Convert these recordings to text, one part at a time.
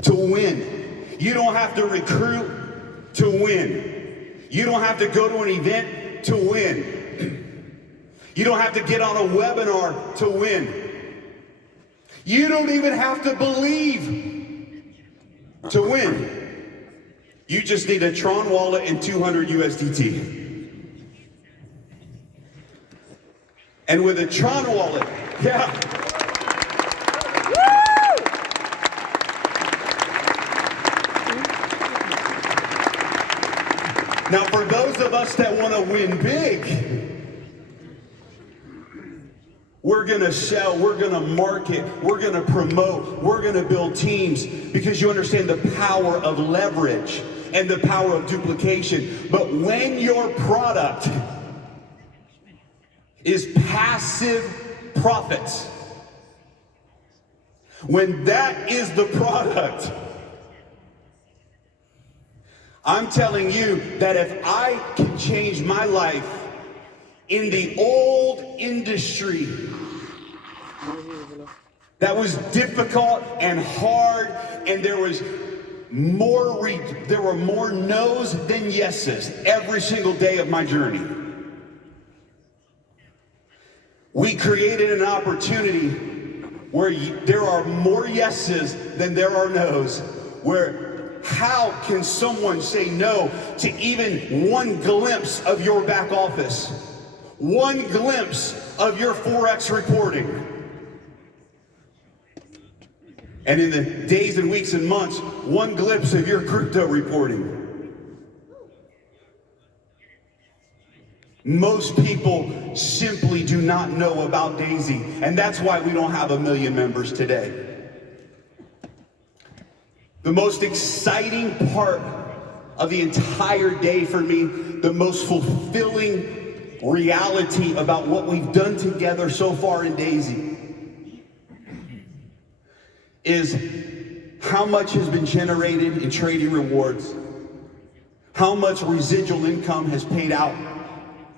to win. You don't have to recruit to win. You don't have to go to an event to win. You don't have to get on a webinar to win. You don't even have to believe to win. You just need a Tron wallet and 200 USDT. And with a Tron wallet, yeah. Now, for those of us that want to win big, we're going to sell, we're going to market, we're going to promote, we're going to build teams, because you understand the power of leverage and the power of duplication. But when your product is passive profits, when that is the product, I'm telling you that if I can change my life in the old industry that was difficult and hard, and there were more no's than yeses every single day of my journey. We created an opportunity where there are more yeses than there are no's, where how can someone say no to even one glimpse of your back office? One glimpse of your Forex reporting? And in the days and weeks and months, one glimpse of your crypto reporting. Most people simply do not know about Daisy, and that's why we don't have 1 million members today. The most exciting part of the entire day for me, the most fulfilling reality about what we've done together so far in Daisy, is how much has been generated in trading rewards, how much residual income has paid out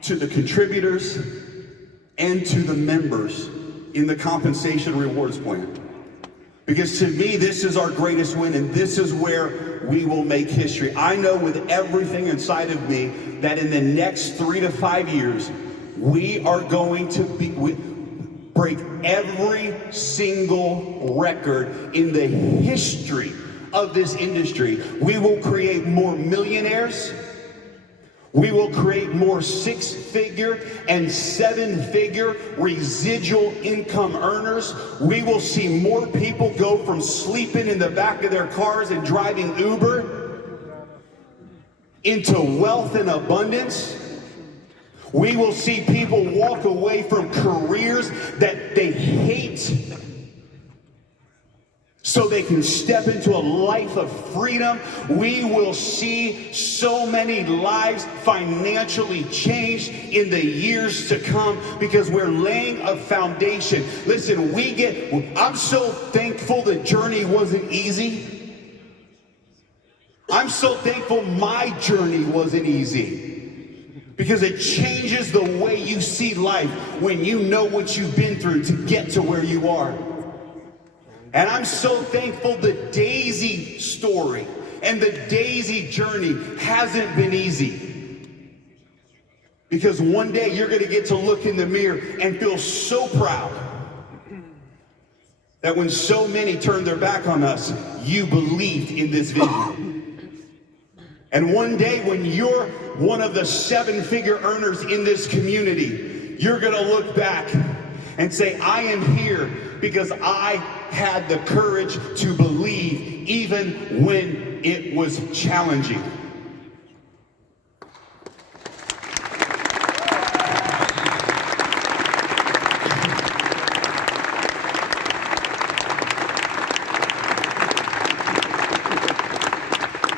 to the contributors and to the members in the compensation rewards plan. Because to me, this is our greatest win, and this is where we will make history. I know with everything inside of me that in the next 3 to 5 years, we are going to break every single record in the history of this industry. We will create more millionaires. We will create more 6-figure and 7-figure residual income earners. We will see more people go from sleeping in the back of their cars and driving Uber into wealth and abundance. We will see people walk away from careers that they hate so they can step into a life of freedom. We will see so many lives financially changed in the years to come, because we're laying a foundation. Listen, I'm so thankful the journey wasn't easy. I'm so thankful my journey wasn't easy, because it changes the way you see life when you know what you've been through to get to where you are. And I'm so thankful the Daisy story and the Daisy journey hasn't been easy. Because one day you're going to get to look in the mirror and feel so proud that when so many turned their back on us, you believed in this vision. And one day when you're one of the 7-figure earners in this community, you're going to look back and say, I am here because I had the courage to believe even when it was challenging.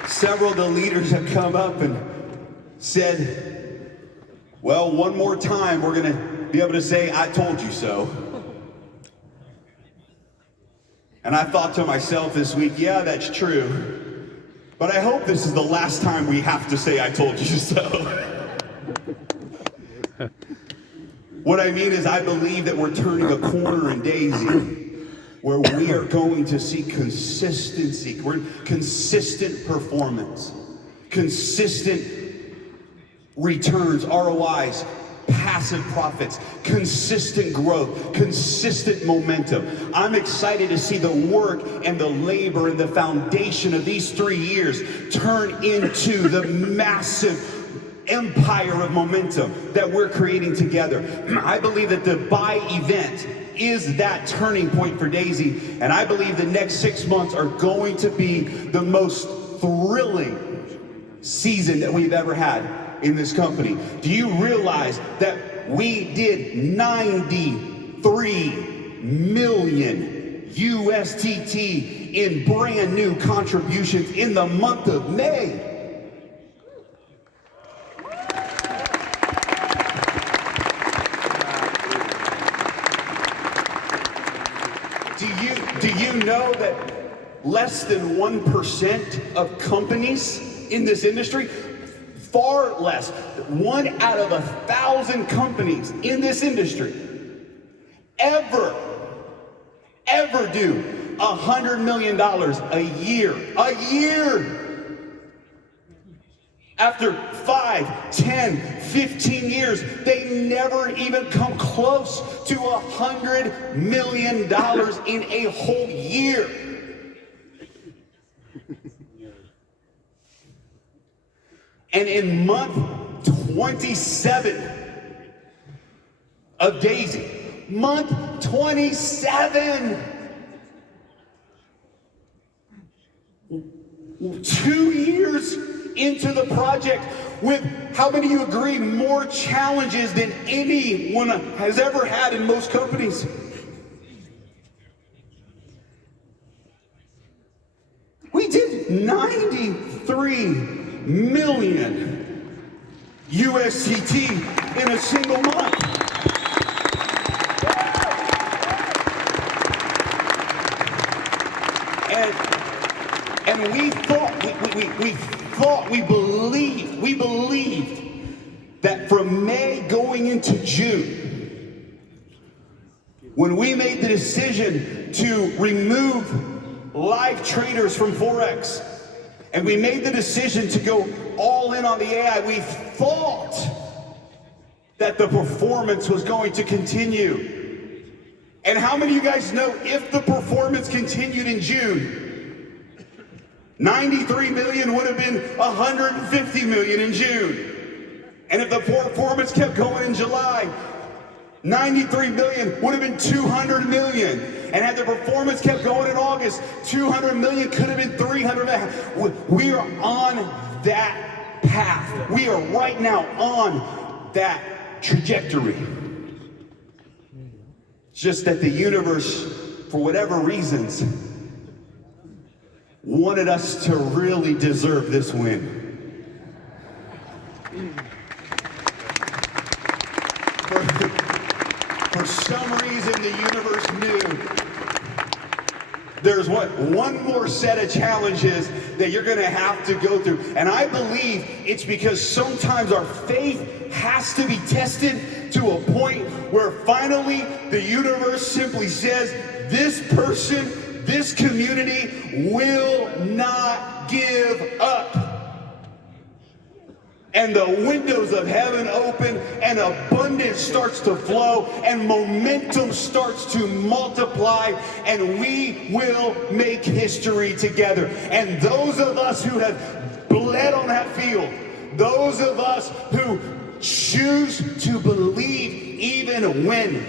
Several of the leaders have come up and said, well, one more time we're going to be able to say, I told you so. And I thought to myself this week, yeah, that's true. But I hope this is the last time we have to say, I told you so. What I mean is, I believe that we're turning a corner in Daisy, where we are going to see consistency, consistent performance, consistent returns, ROIs, passive profits, consistent growth, consistent momentum. I'm excited to see the work and the labor and the foundation of these 3 years turn into the massive empire of momentum that we're creating together. I believe that the Buy event is that turning point for Daisy, and I believe the next 6 months are going to be the most thrilling season that we've ever had in this company. Do you realize that we did 93 million USDT in brand new contributions in the month of May? Do you know that less than 1% of companies in this industry, far less, 1 out of 1,000 companies in this industry ever do $100 million a year. After 5, 10, 15 years, they never even come close to $100 million in a whole year. And in month 27 of Daisy, month 27, 2 years into the project, with, how many of you agree, more challenges than anyone has ever had in most companies? We did 93 million USDT in a single month. And we believed that from May going into June, when we made the decision to remove live traders from Forex, and we made the decision to go all in on the AI, we thought that the performance was going to continue. And how many of you guys know, if the performance continued in June, 93 million would have been 150 million in June. And if the performance kept going in July, 93 million would have been 200 million. And had the performance kept going in August, 200 million could have been 300 million. We are on that path. We are right now on that trajectory. It's just that the universe, for whatever reasons, wanted us to really deserve this win. For some reason, the universe knew there's one more set of challenges that you're going to have to go through. And I believe it's because sometimes our faith has to be tested to a point where finally the universe simply says, this person, this community will not give up. And the windows of heaven open, and abundance starts to flow, and momentum starts to multiply, and we will make history together. And those of us who have bled on that field, those of us who choose to believe even when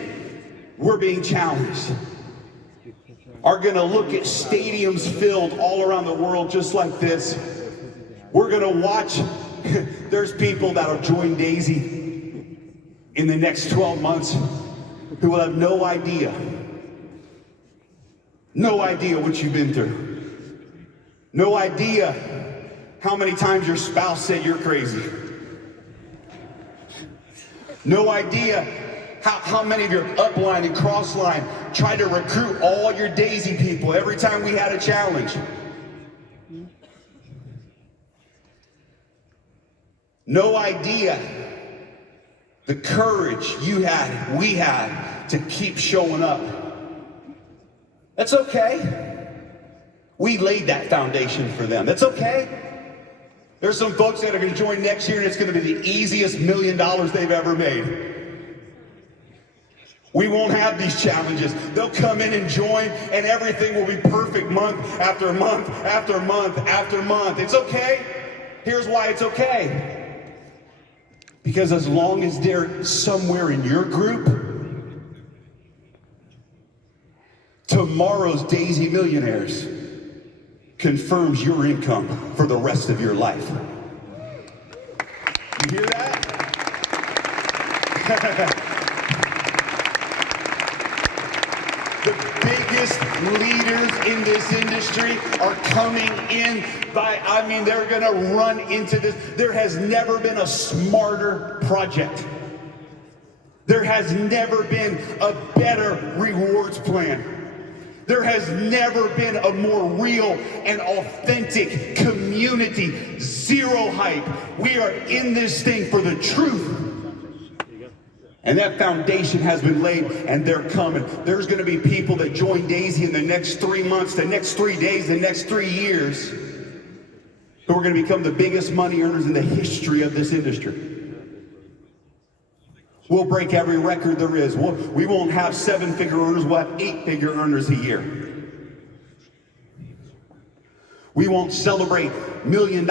we're being challenged, are going to look at stadiums filled all around the world just like this. We're going to watch. There's people that'll join Daisy in the next 12 months who will have no idea what you've been through. No idea how many times your spouse said you're crazy. No idea how many of your upline and crossline tried to recruit all your Daisy people every time we had a challenge. No idea the courage you had, we had, to keep showing up. That's okay. We laid that foundation for them. That's okay. There's some folks that are going to join next year and it's going to be the easiest $1 million they've ever made. We won't have these challenges. They'll come in and join and everything will be perfect month after month after month after month. It's okay. Here's why it's okay. Because as long as they're somewhere in your group, tomorrow's Daisy Millionaires confirms your income for the rest of your life. You hear that? The biggest leaders in this industry are coming in they're gonna run into this. There has never been a smarter project. There has never been a better rewards plan. There has never been a more real and authentic community. Zero hype. We are in this thing for the truth. And that foundation has been laid, and they're coming. There's going to be people that join Daisy in the next 3 months, the next 3 days, the next 3 years, who are going to become the biggest money earners in the history of this industry. We'll break every record there is. We won't have 7-figure earners, we'll have 8-figure earners a year. We won't celebrate $1 million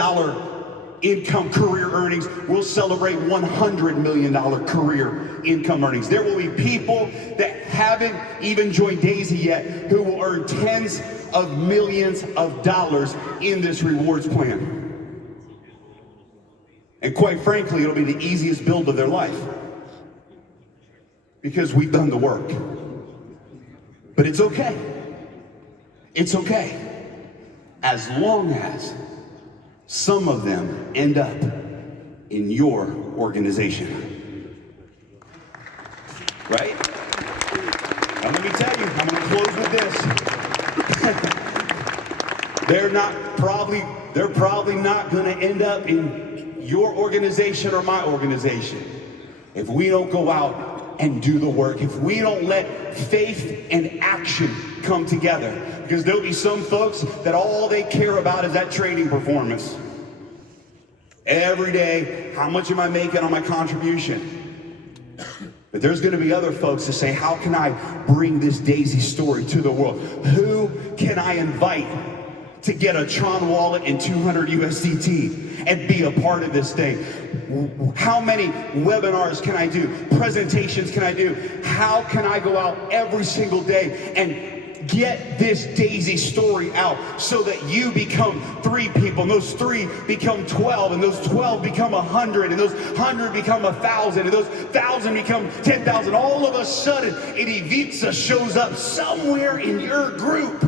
income career earnings. We'll celebrate $100 million career income earnings. There will be people that haven't even joined Daisy yet who will earn tens of millions of dollars in this rewards plan. And quite frankly, it'll be the easiest build of their life because we've done the work. But it's okay. It's okay. As long as some of them end up in your organization. Right? Now let me tell you, I'm going to close with this. They're probably not going to end up in your organization or my organization if we don't go out and do the work, if we don't let faith and action come together. Because there'll be some folks that all they care about is that trading performance. Every day, how much am I making on my contribution? But there's going to be other folks that say, how can I bring this Daisy story to the world? Who can I invite to get a Tron wallet and 200 USDT and be a part of this thing? How many webinars can I do? Presentations can I do? How can I go out every single day and get this Daisy story out so that you become 3 people, and those 3 become 12, and those 12 become 100, and those 100 become 1,000, and those 1,000 become 10,000. All of a sudden, an Ivica shows up somewhere in your group.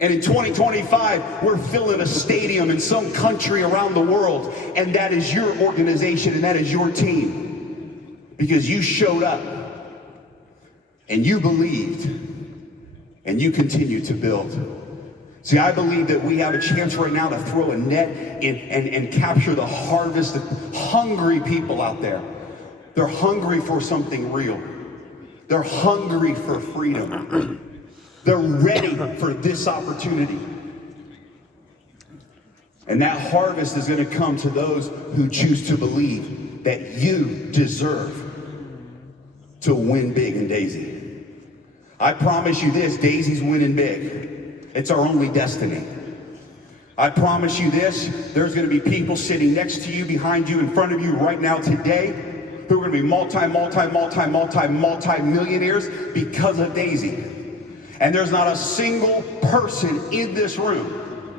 And in 2025, we're filling a stadium in some country around the world, and that is your organization, and that is your team, because you showed up. And you believed, and you continue to build. See, I believe that we have a chance right now to throw a net in and capture the harvest of hungry people out there. They're hungry for something real. They're hungry for freedom. They're ready for this opportunity. And that harvest is going to come to those who choose to believe that you deserve to win big in Daisy. I promise you this, Daisy's winning big. It's our only destiny. I promise you this, there's going to be people sitting next to you, behind you, in front of you right now today who are going to be multi-millionaires because of Daisy. And there's not a single person in this room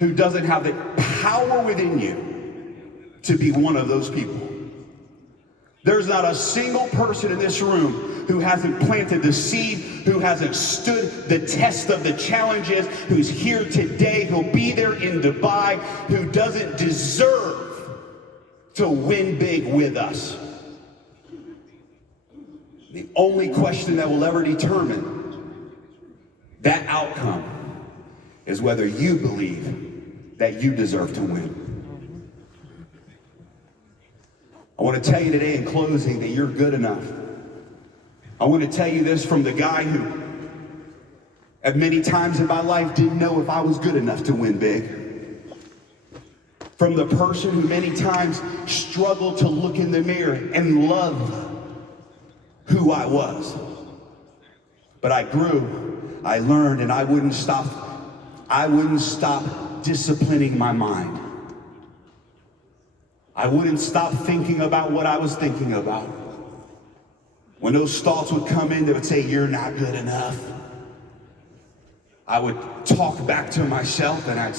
who doesn't have the power within you to be one of those people. There's not a single person in this room who hasn't planted the seed, who hasn't stood the test of the challenges, who's here today, who'll be there in Dubai, who doesn't deserve to win big with us. The only question that will ever determine that outcome is whether you believe that you deserve to win. I want to tell you today in closing that you're good enough. I want to tell you this from the guy who, at many times in my life, didn't know if I was good enough to win big. From the person who many times struggled to look in the mirror and love who I was. But I grew, I learned, and I wouldn't stop disciplining my mind. I wouldn't stop thinking about what I was thinking about. When those thoughts would come in, they would say, "You're not good enough." I would talk back to myself and I'd